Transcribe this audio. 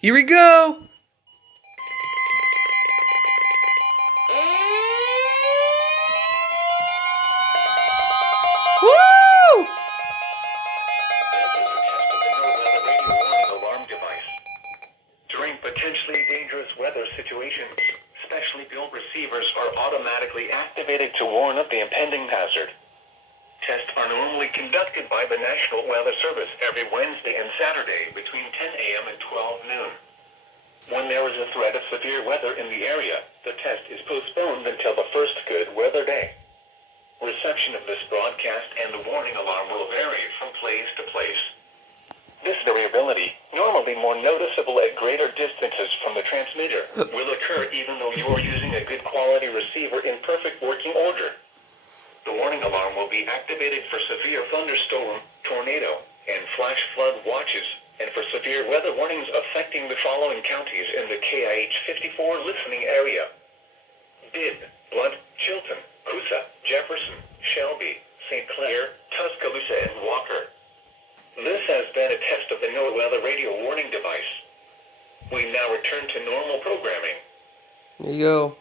Here we go. Woo! During potentially dangerous weather situations, specially built receivers are automatically activated to warn of the impending hazard. Tests are normally conducted by the National Weather Service every Wednesday and Saturday between 10 a.m. and 12 noon. When there is a threat of severe weather in the area, the test is postponed until the first good weather day. Reception of this broadcast and the warning alarm will vary from place to place. This variability, normally more noticeable at greater distances from the transmitter, will occur even though you are using a good quality receiver in perfect working order. The warning alarm will be activated for severe thunderstorm, tornado, and flash flood watches, and for severe weather warnings affecting the following counties in the KIH 54 listening area: Bibb, Blunt, Chilton, Coosa, Jefferson, Shelby, St. Clair, Tuscaloosa, and Walker. This has been a test of the NOAA Weather Radio warning device. We now return to normal programming. There you go.